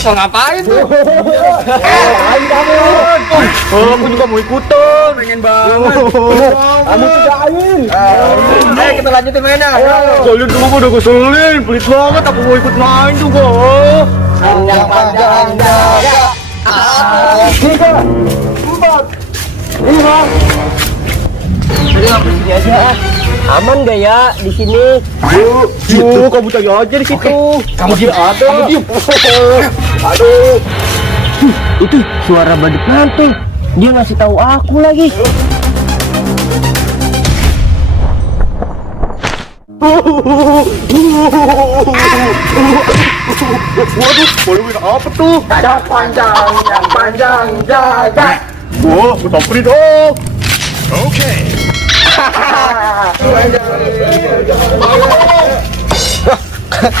Mau ngapain tuh? Ngapain kamu? Aku juga mau ikutan. Pengen banget. Kamu sudahin. Ayo kita lanjutin mainnya. Kalian dulu udah keselin, pelit banget. Aku mau ikut main juga. Panjang jaga. 3, 4, 5. Jadi ngapain sini aja? Aman gak ya di sini? Yuk, kamu cari aja di situ. Kamu diem. Kamu diem. Aduh. Itu suara badut mantul. Dia ngasih tahu aku lagi. Waduh, boluin apa tuh? Yang panjang jaga. Wah, aku samperin dong.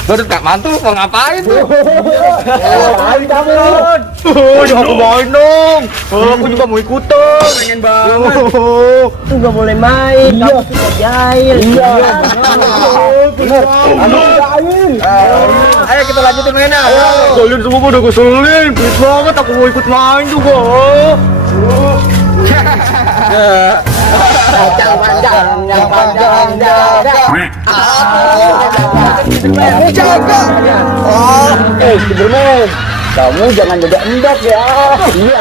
Badut Kak Mantul mau ngapain tuh? Ngapain kamu? Jangan aku main dong. Aku juga mau ikutan. Pengen banget. Itu gak boleh main. Kamu sudah jahil. Bener. Kamu sudahin. Ayo kita lanjutin mainnya. Kalian semua udah keselin, pelit banget. Aku mau ikut main juga. Yang panjang jaga. Jaga. Superman, kamu jangan jadi endak ya. Iya.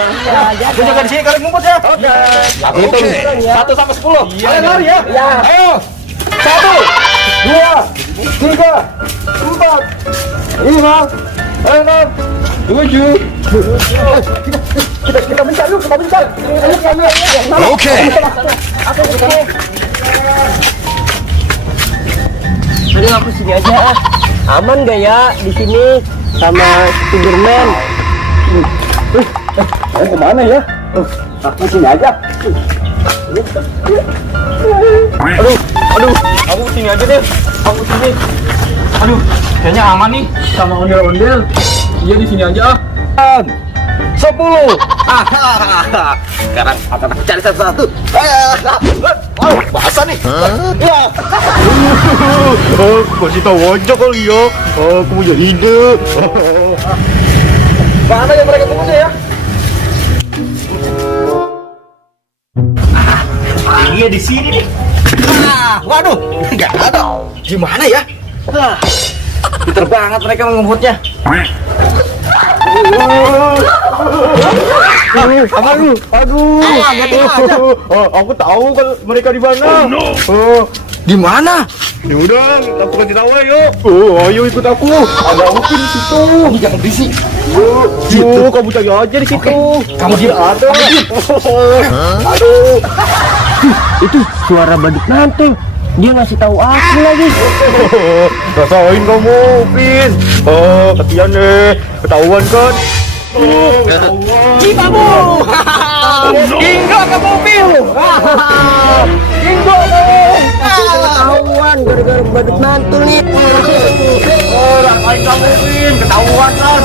Aku jaga di sini, kalian ngumpet ya. Oke. Hitung 1 sampai 10. Kalian lari ya. Ayo. 1, 2, 3, 4, 5, 6, 7. Kita bentar yuk, kita bentar. Oke. Jadi ngapain sini aja? Aman gak ya di sini sama Superman? Kemana ya? Aku sini aja. Aduh, aku sini aja deh. Aku sini. Aduh, kayaknya aman nih sama ondel-ondel. Iya di sini aja. 10. Sekarang aku cari satu-satu. Basah nih. Ya. Kasih tahu aja kali ya. Aku punya ide. Mana yang mereka tunggu ya? Dia di sini nih. Waduh, nggak ada. Gimana ya? Pinter banget mereka mengumpulnya. Aduh. Aku tahu kan mereka di mana. Di mana? Ya udah, aku kasih tahu ayo. Ayo ikut aku. Ada Upin di situ. Kamu jangan berisik. Yuk, kamu cari aja di situ. Kamu diem. Ada. Aduh. Itu suara badut mantul. Dia ngasih tahu aku lagi. Rasain kamu, Upin. Kasihan deh. Ketahuan kan? Ih, kamu. Hingga kamu Pil. Hingga ketahuan gara-gara badut mantul nih. Rasain kamu, Upin. Ketahuan kan?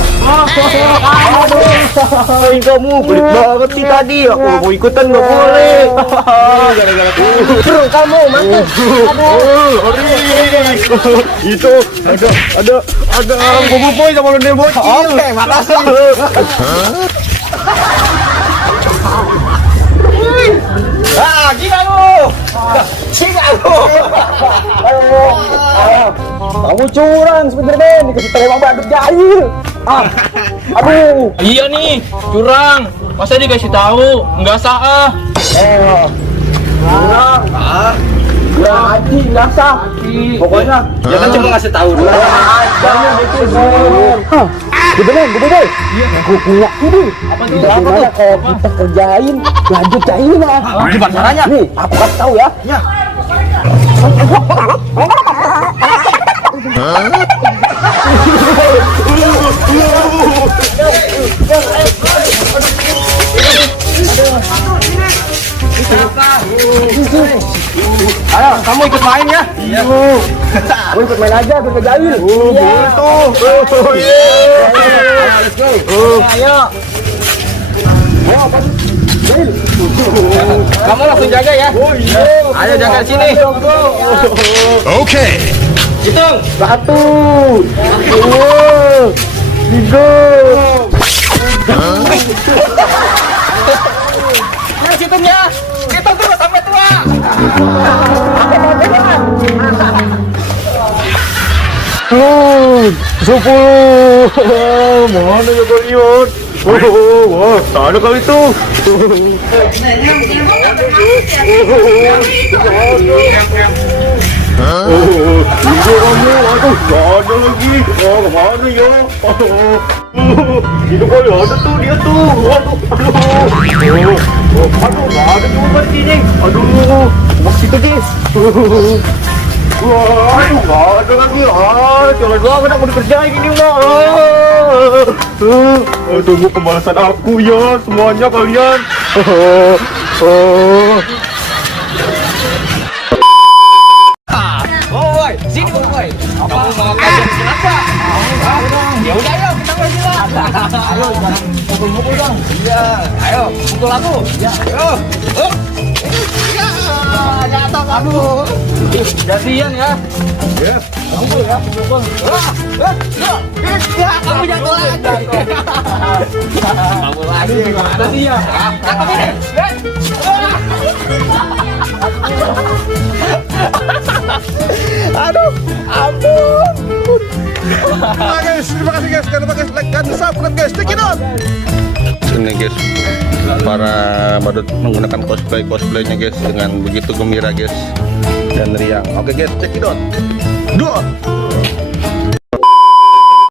Rasain kamu. Pelit banget sih tadi. Aku mau ikutan nggak boleh. Gara-gara Seru kamu mantul. itu ada bobo boy sama londe bocil. Oke, makasih. Gila lu. Gila lu. Kamu curang Spiderman, dikasih terima badut jahil. Aduh. Iya nih, curang. Masa dikasih tahu? Nggak sah. Curang. Ya haji, nggak sah. Pokoknya Ya kan cuma ngasih tahu doang. jangan bikin Spiderman, bobo boy. Aku punya ide. Apa tuh? Gimana kalau kita kerjain lanjut jahil lah. Gimana caranya? Nih, aku kasih tahu ya. Ayo, kamu ikut main ya. Iya. Gue ikut main aja, gue kerjain. Boleh tuh. Let's go. Ayo. Kamu langsung jaga ya. Oh iya. Ayo jaga di sini. Okay. Hitung. 1, 2, 3. Yang hitungnya. Hitung terus sampai tua. Sepuluh. Mana ya kalian? Wah, tak ada kali itu. Tiga kamu, aduh, tak ada lagi. Mana ya? Itu kali ada tuh dia tuh. Aduh, tak ada cuma mati nih. Aduh, masih kecil. Wah, aduh, nggak ada lagi. Jangan banget aku dikerjain ini mah. Tunggu pembalasan aku ya, semuanya kalian. Woi, sini woi. Kamu mau kalian kenapa? Ya udah ayo kita bersilat. Ayo jangan pukul-pukul dong. Iya, ayo pukul aku. Ya, ayo. Ya, jatuh kamu. Jadian ya. Ya, pukul ya, pukul. Ya, kamu jatuh lagi. Kamu lagi gimana sih ya? Cakep ini. Aduh, ampun. Guys, terima kasih guys. Jangan lupa guys, like dan subscribe guys. Check it out. Ini guys, para badut menggunakan cosplaynya guys dengan begitu gembira guys dan riang. Oke guys, check it out. 2,